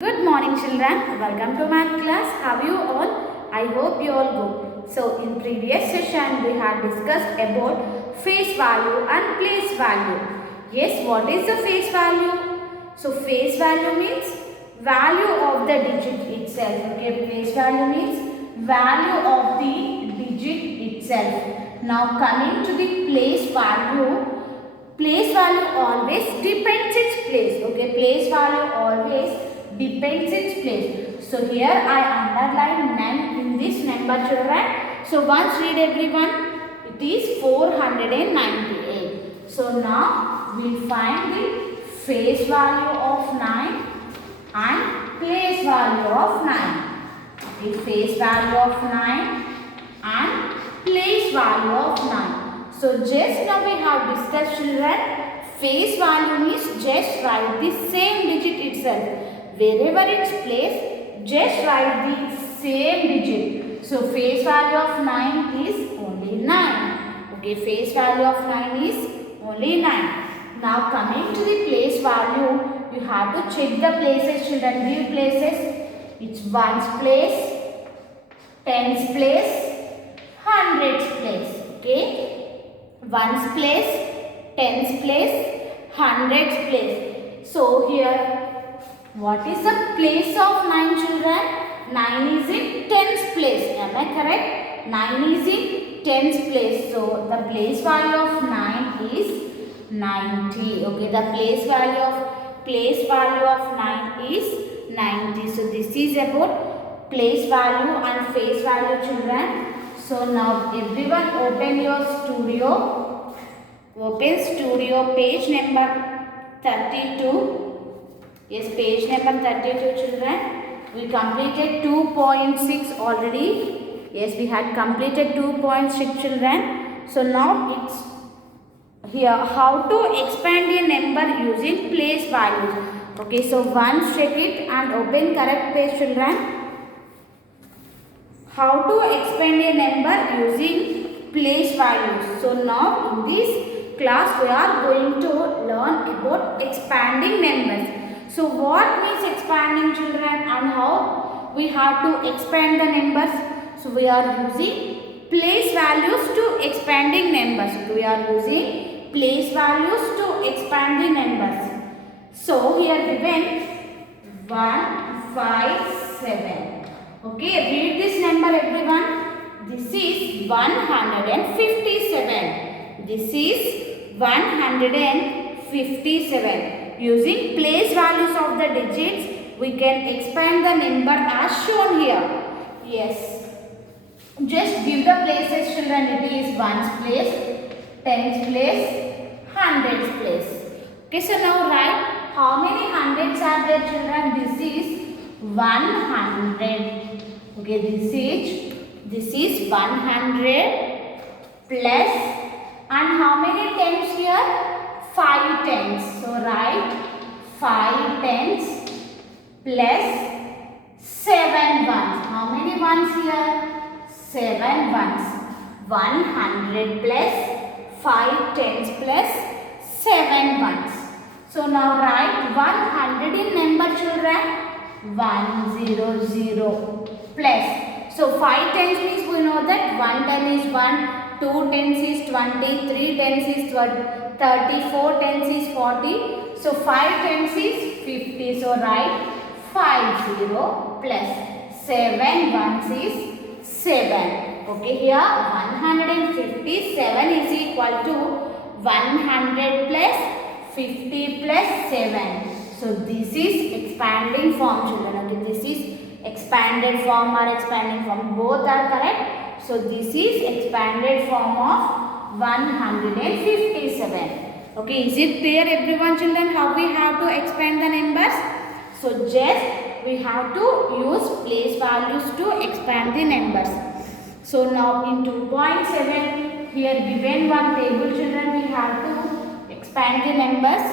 Good morning children, welcome to math class. How are you all? I hope you all good. So in previous session we had discussed about face value and place value. Yes, what is the face value? So face value means value of the digit itself. Okay, face value means value of the digit itself. Now coming to the place value always depends its place. Okay, place value always depends its place. So here I underline none in this number children. So once read everyone, it is 498. So now we will find the face value of 9 and place value of 9. Okay, face value of 9 and place value of 9. So just now we have discussed children, face value means just write the same digit itself. Wherever it's placed, just write the same digit. So face value of 9 is only 9. Okay, face value of 9 is only 9. Now coming to the place value, you have to check the places children. Give places. It's ones place, tens place, hundreds place. Okay. Ones place, tens place, hundreds place. So here, what is the place of 9 children? 9 is in tens place. Am I correct? 9 is in tens place. So the place value of 9 is 90. Okay, the place value of 9 is 90. So this is about place value and face value children. So now everyone open your studio. Open studio page number 32. Yes, page number 32 children. We completed 2.6 already. Yes, we had completed 2.6 children. So now it's here how to expand a number using place values. Okay, so once check it and open correct page children. How to expand a number using place values. So now in this class we are going to learn about expanding numbers. So what means expanding children and how we have to expand the numbers? So we are using place values to expanding numbers. So we are using place values to expand the numbers. So here given 1, 5, 7. Okay, read this number everyone. This is 157. This is 157. Using place values of the digits, we can expand the number as shown here. Yes. Just give the places children. It is ones place, tens place, hundreds place. Okay, so now write how many hundreds are there children? This is 100. Okay, this is 100 plus, and how many tens here? 5 tens. So write 5 tens plus 7 ones. How many ones here? 7 ones. 100 plus 5 tens plus 7 ones. So now write 100 in number children. 100 plus. So 5 tens means we know that 1 ten is 1, 2 tens is 20, 3 tens is 30, 4 tens is 40. So 5 tens is 50. So write 50 plus 7 ones is 7. Okay, here 157 is equal to 100 plus 50 plus 7. So this is expanding form children. Okay, this is expanded form or expanding form. Both are correct. So this is expanded form of 157. Okay, is it clear everyone children how we have to expand the numbers? So just we have to use place values to expand the numbers. So now in 2.7 here given one table children, we have to expand the numbers.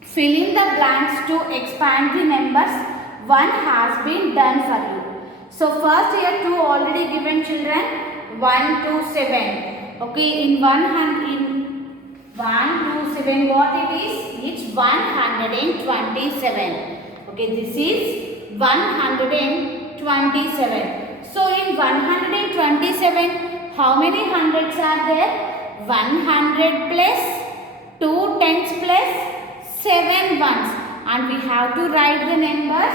Fill in the blanks to expand the numbers. One has been done for you. So first here 2 already given children. 1 to 7. Okay, in 1 to 7 what it is? It's 127. Okay, this is 127. So in 127, how many hundreds are there? 100 plus 2 tens plus 7 ones, and we have to write the numbers.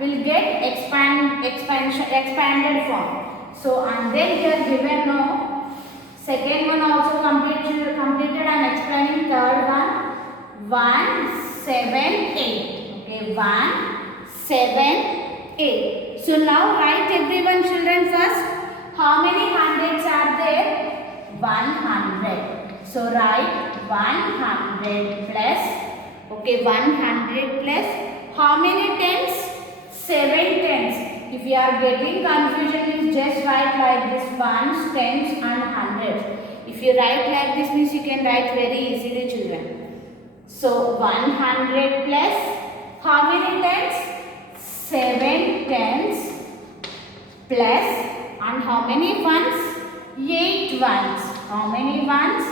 Will get expanded form. So and then here given now. Second one also completed. I am explaining third one. 178. Okay, 178. So now write everyone, children, first. How many hundreds are there? 100. So write 100 plus. Okay, 100 plus. How many tens? 7 tens. If you are getting confusion, just write like this: ones, tens and hundreds. If you write like this means you can write very easily, children. So 100 plus how many tens? 7 tens plus, and how many ones? 8 ones. How many ones?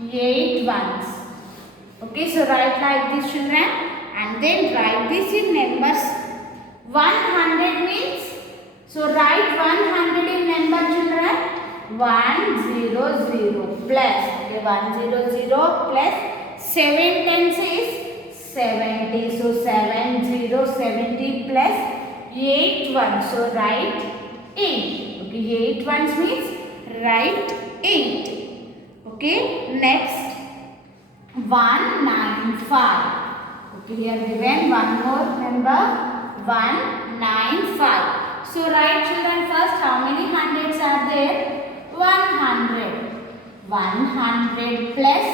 8 ones. Okay, so write like this, children, and then write this in numbers. 100 means, so write 100 in number, children. 100 plus, okay, 100 plus 7 tens is 70. So 70 plus 8 ones. So write 8. Okay, 8 ones means write 8. Okay, next 195. Okay, here given one more number. 195. So write, children, first how many hundreds are there? 100. 100 plus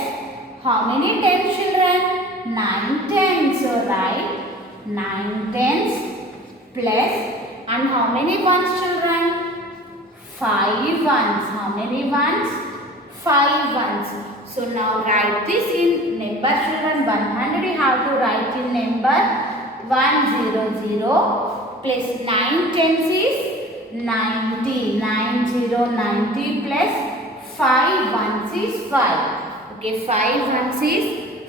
how many tens, children? 9 tens. So write 9 tens plus, and how many ones, children? 5 ones. How many ones? 5 ones. So now write this in number, children. 100 you have to write in number. 100 plus 9 tens is 90. 90 plus 5 ones is 5. Okay, 5 ones is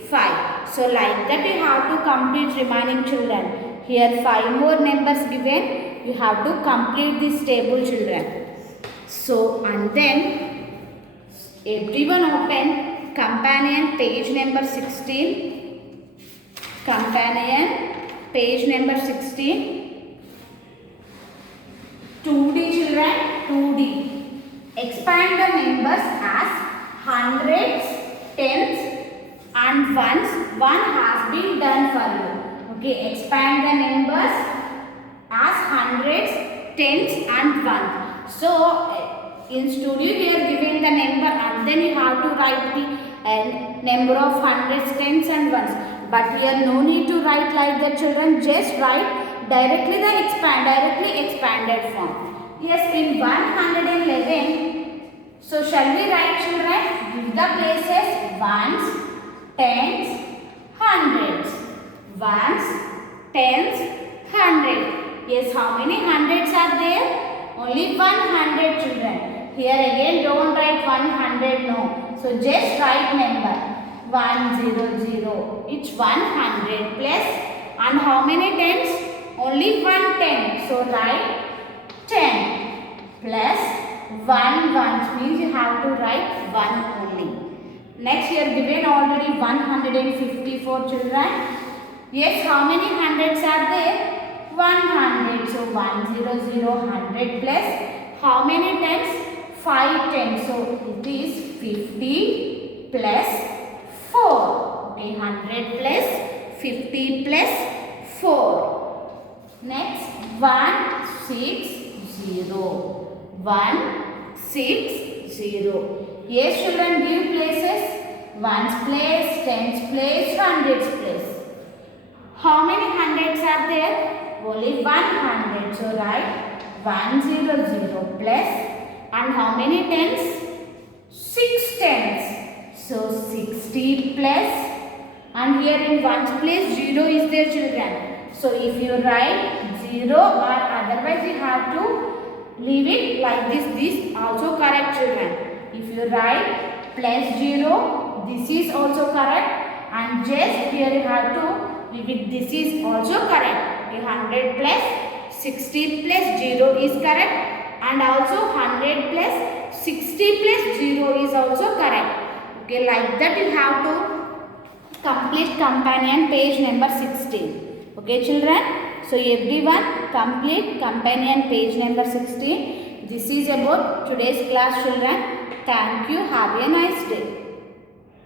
5. So like that you have to complete remaining, children. Here 5 more numbers given. You have to complete this table, children. So and then everyone open companion page number 16. Companion page number 16. 2D, children. 2D. Expand the numbers as hundreds, tens and ones. One has been done for you. Okay, expand the numbers as hundreds, tens and ones. So in studio here given the number, and then you have to write the number of hundreds, tens and ones. But here no need to write like that, children. Just write directly the expanded form. Yes, in 111. So shall we write, children? Give the places ones, tens, hundreds. Ones, tens, hundreds. Yes, how many hundreds are there? Only 100, children. Here again don't write 100, no. So just write number 100. It's 100 plus, and how many tens? Only 1 ten. So write 10 plus 1 ones means you have to write 1 only. Next here given already 154, children. Yes, how many hundreds are there? 100. So 100 100 plus how many tens? 5 tens. So it is 50 plus 4. Okay, 100 plus 50 plus 4. Next 160. 160. Yes, children, give places. Ones place, tens place, hundreds place. How many hundreds are there? Only 100. So write 100 plus, and how many tens? 6 tens. So 60 plus, and here in ones place 0 is there, children. So if you write 0, or otherwise you have to leave it like this. This also correct, children. If you write plus 0, this is also correct, and just here you have to leave it. This is also correct. Okay, 100 plus 60 plus 0 is correct, and also 100 plus 60 plus 0 is also correct. Okay, like that you have to complete companion page number 16. Okay children, so everyone complete companion page number 16. This is about today's class children. Thank you. Have a nice day.